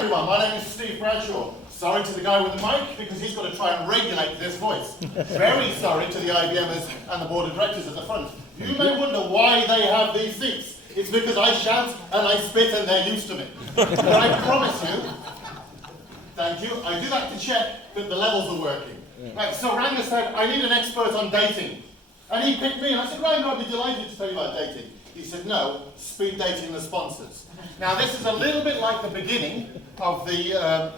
Everyone, my name is Steve Bradshaw. Sorry to the guy with the mic because he's got to try and regulate this voice. Very sorry to the IBMers and the board of directors at the front. You may wonder why they have these seats. It's because I shout and I spit and they're used to me. But I promise you, thank you, I do that to check that the levels are working. Right, so Ranga said, I need an expert on dating. And he picked me and I said, Ranga, I'd be delighted to tell you about dating. He said, no, speed dating the sponsors. Now this is a little bit like the beginning of the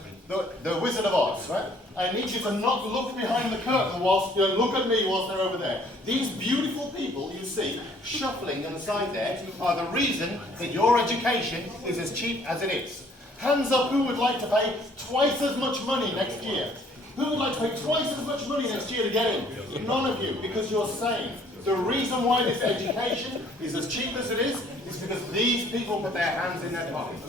Wizard of Oz, right? I need you to not look behind the curtain whilst, look at me whilst they're over there. These beautiful people you see shuffling on the side there are the reason that your education is as cheap as it is. Hands up who would like to pay twice as much money next year? Who would like to pay twice as much money next year to get in? None of you, because you're sane. The reason why this education is as cheap as it is because these people put their hands in their pockets.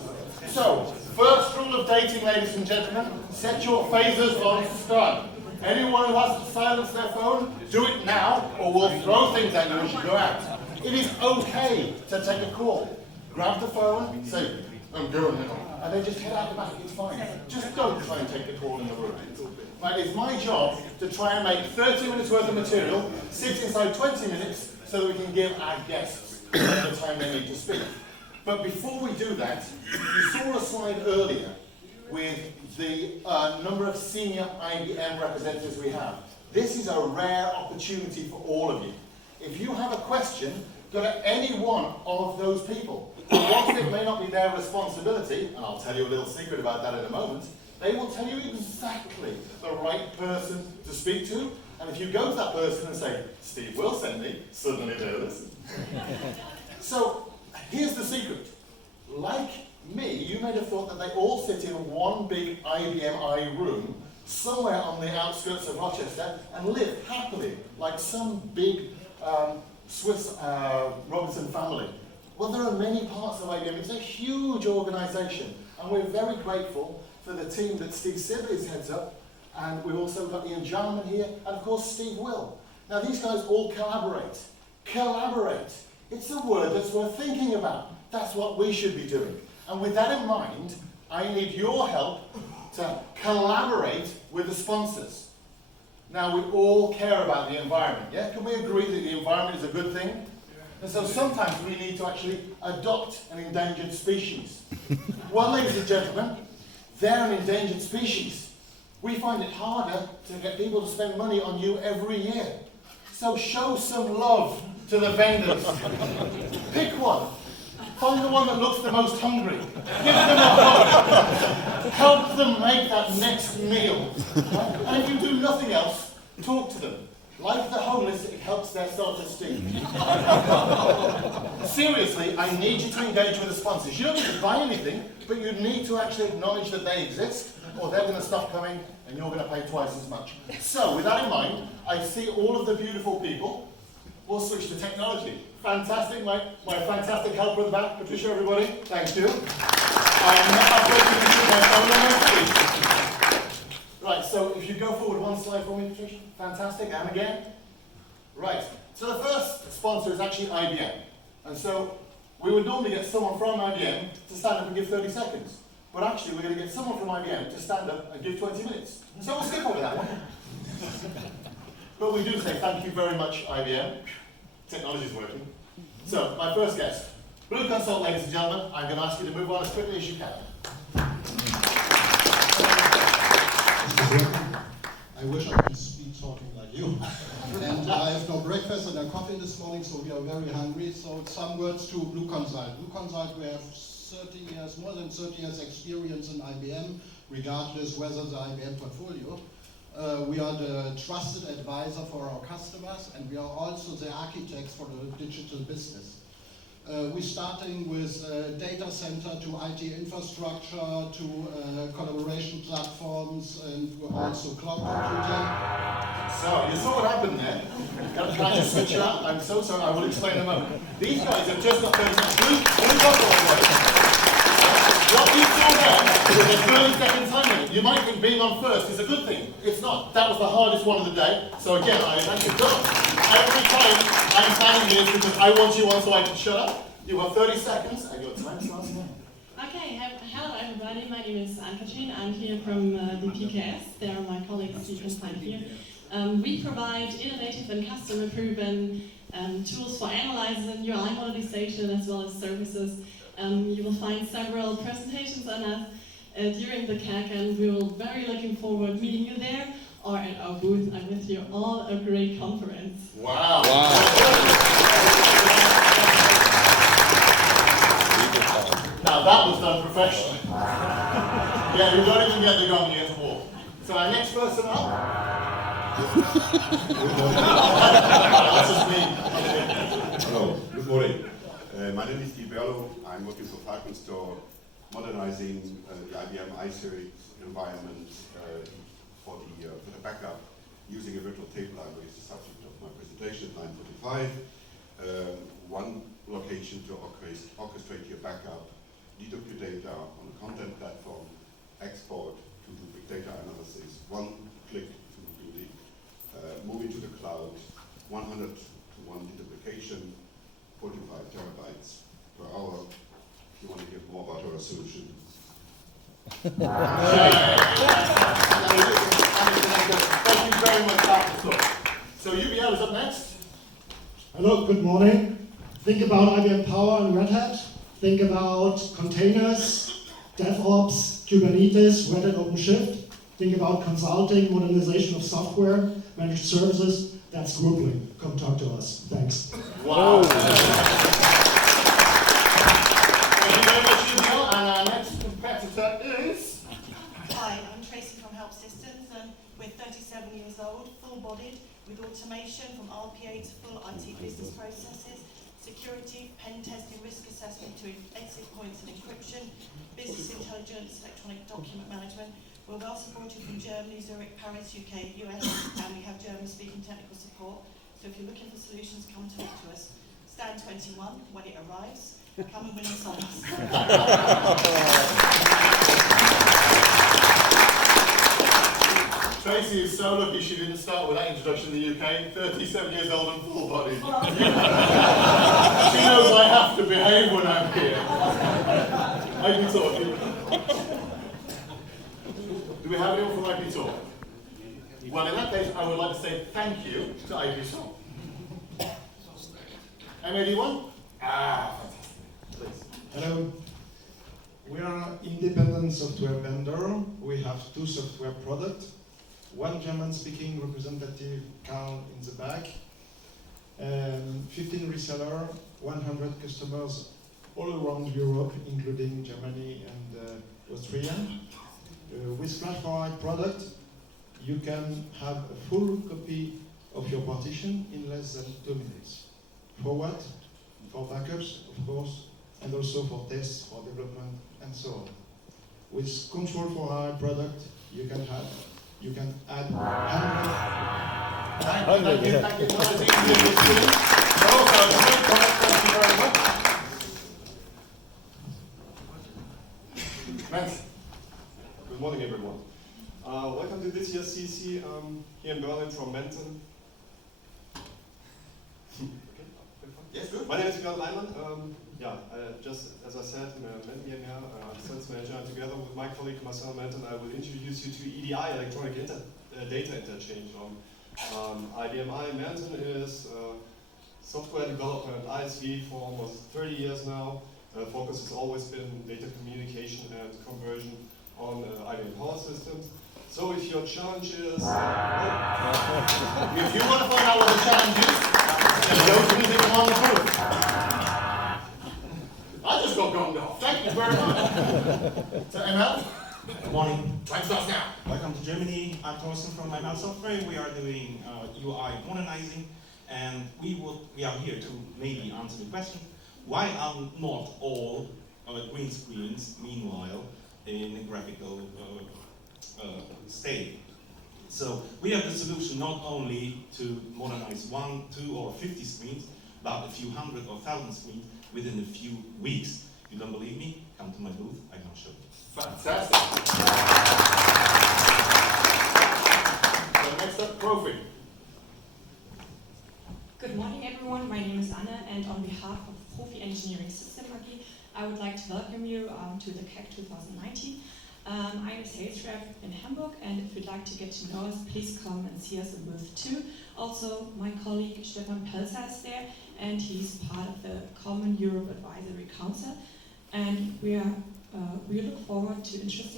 So, first rule of dating, ladies and gentlemen, set your phasers on stun. Anyone who has to silence their phone, do it now, or we'll throw things at you as you go out. It is okay to take a call. Grab the phone, say, I'm going now, and then just head out the back, it's fine. Just don't try and take the call in the room. Right, it's my job to try and make 30 minutes worth of material, sit inside 20 minutes, so that we can give our guests the time they need to speak. But before we do that, you saw a slide earlier with the number of senior IBM representatives we have. This is a rare opportunity for all of you. If you have a question, go to any one of those people. Whilst it may not be their responsibility, and I'll tell you a little secret about that in a moment, they will tell you exactly the right person to speak to. And if you go to that person and say, Steve will send me, suddenly they'll listen. So, here's the secret. Like me, you may have thought that they all sit in one big IBM I room somewhere on the outskirts of Rochester and live happily like some big Swiss Robinson family. Well, there are many parts of IBM. It's a huge organization, and we're very grateful for the team that Steve Sibley's heads up, and we've also got Ian Jarman here, and of course Steve Will. Now these guys all collaborate. Collaborate. It's a word that's worth thinking about. That's what we should be doing. And with that in mind, I need your help to collaborate with the sponsors. Now we all care about the environment, yeah? Can we agree that the environment is a good thing? And so sometimes we need to actually adopt an endangered species. Well, ladies and gentlemen, they're an endangered species. We find it harder to get people to spend money on you every year. So show some love to the vendors. Pick one. Find the one that looks the most hungry. Give them a hug. Help them make that next meal. And if you do nothing else, talk to them. Like the homeless, it helps their self-esteem. Seriously, I need you to engage with the sponsors. You don't need to buy anything, but you need to actually acknowledge that they exist, or they're going to stop coming, and you're going to pay twice as much. So, with that in mind, I see all of the beautiful people. We'll switch to technology. Fantastic, my fantastic helper at the back. Patricia, everybody, thank you. I'm not going to use my phone on my feet. Right, so if you go forward one slide for me, Patricia. Fantastic, and again. Right, so the first sponsor is actually IBM. And so we would normally get someone from IBM to stand up and give 30 seconds. But actually, we're going to get someone from IBM to stand up and give 20 minutes. So we'll skip over that one. But we do say thank you very much, IBM. Technology's working. So, my first guest, Blue Consult, ladies and gentlemen. I'm going to ask you to move on as quickly as you can. I wish I could speak talking like you. And I have no breakfast and no coffee this morning, so we are very hungry. So some words to Blue Consult. Blue Consult, we have 30 years, more than 30 years experience in IBM, regardless whether the IBM portfolio. We are the trusted advisor for our customers, and we are also the architects for the digital business. We're starting with data center to IT infrastructure to collaboration platforms, and we're also cloud computing. So, you saw what happened there. Can I just switch it up? I'm so sorry, I will explain in a moment. These guys have just got 30 seconds. What you saw there was a 30-second time limit. You might think being on first is a good thing. It's not. That was the hardest one of the day. So again, I thank you. Every time I'm standing here, it's because I want you on so I can shut up. You've got 30 seconds and your time starts now. Okay, hello everybody, my name is Ann-Kathrin. I'm here from the PKS. They are my colleagues you can find here. We provide innovative and customer-proven tools for analyzing UI modernization as well as services. You will find several presentations on us during the CAC, and we will very looking forward meeting you there or at our booth. I wish you all a great conference. Wow. Now that was done professionally. Yeah, you don't even get the gong yet to walk. So our next person up. That's just me. Hello, good morning. My name is Guy Berlo. I'm working for Falcon Store, modernizing the IBM iSeries environment for the backup using a virtual tape library is the subject of my presentation, line 45. One location to orchestrate your backup, dedupe your data on a content platform, export to do big data analysis, one click to do the moving to the cloud, 100 to 1 deduplication, 45 terabytes per hour. If you want to hear more about our solution. Thank you very much, Dr. So UBL is up next. Hello, good morning. Think about IBM Power and Red Hat. Think about containers, DevOps, Kubernetes, Red Hat OpenShift. Think about consulting, modernization of software, managed services. That's Groupling. Come talk to us. Thanks. Wow. Thank you very much, UBL. And our next competitor is... Hi, I'm Tracy from Help Systems, and we're 37 years old, full-bodied, with automation from RPA to full IT business processes, security, pen testing, risk assessment to exit points and encryption, business intelligence, electronic document management. We're well supported from Germany, Zurich, Paris, UK, US, and we have German-speaking technical support. So if you're looking for solutions, come talk to us. Stand 21 when it arrives. Come and win us on us. Tracy is so lucky she didn't start with that introduction in the UK. 37 years old and full-bodied. She knows I have to behave when I'm here. I can talk. Do we have anyone from IP Talk? Well, in that case, I would like to say thank you to IP Talk. MAD1? Fantastic. Please. Hello. We are an independent software vendor. We have 2 software products. 1 German-speaking representative, Carl, in the back. 15 resellers, 100 customers all around Europe, including Germany and Austria. With Flash4i product, you can have a full copy of your partition in less than 2 minutes. For what? For backups, of course, and also for tests, for development, and so on. With Control4i product, you can add 100. Thank you. Not as easy as it seems. Also, great comment, thank you very much. Thanks. Good morning, everyone. Welcome to this year's CEC here in Berlin from Menton. Yes, good. My name is Björn Leimann. Just as I said, Menton here, I'm sales manager, and together with my colleague Marcel Menton, I will introduce you to EDI, electronic data interchange. IBM Menton is software developer at ISV for almost 30 years now. Focus has always been data communication and conversion on IBM Power Systems. So if your challenge is... If you want to find out what the challenge is, then go to anything on the board. I just got gonged off. Thank you very much. So, ML? Good morning. Time starts now. Welcome to Germany. I'm Thorsten from ML Software. We are doing UI modernizing, and we are here to maybe answer the question, why are not all green screens, meanwhile, in a graphical state? So we have the solution not only to modernize 1, 2, or 50 screens, but a few hundred or thousand screens within a few weeks. You don't believe me? Come to my booth, I can show you. Fantastic. So next up, Profi. Good morning, everyone. My name is Anna, and on behalf of Profi Engineering System AG, I would like to welcome you to the CAC 2019. I'm a sales rep in Hamburg, and if you'd like to get to know us, please come and see us in booth 2. Also, my colleague Stefan Pelzer is there, and he's part of the Common Europe Advisory Council. And we look forward to interesting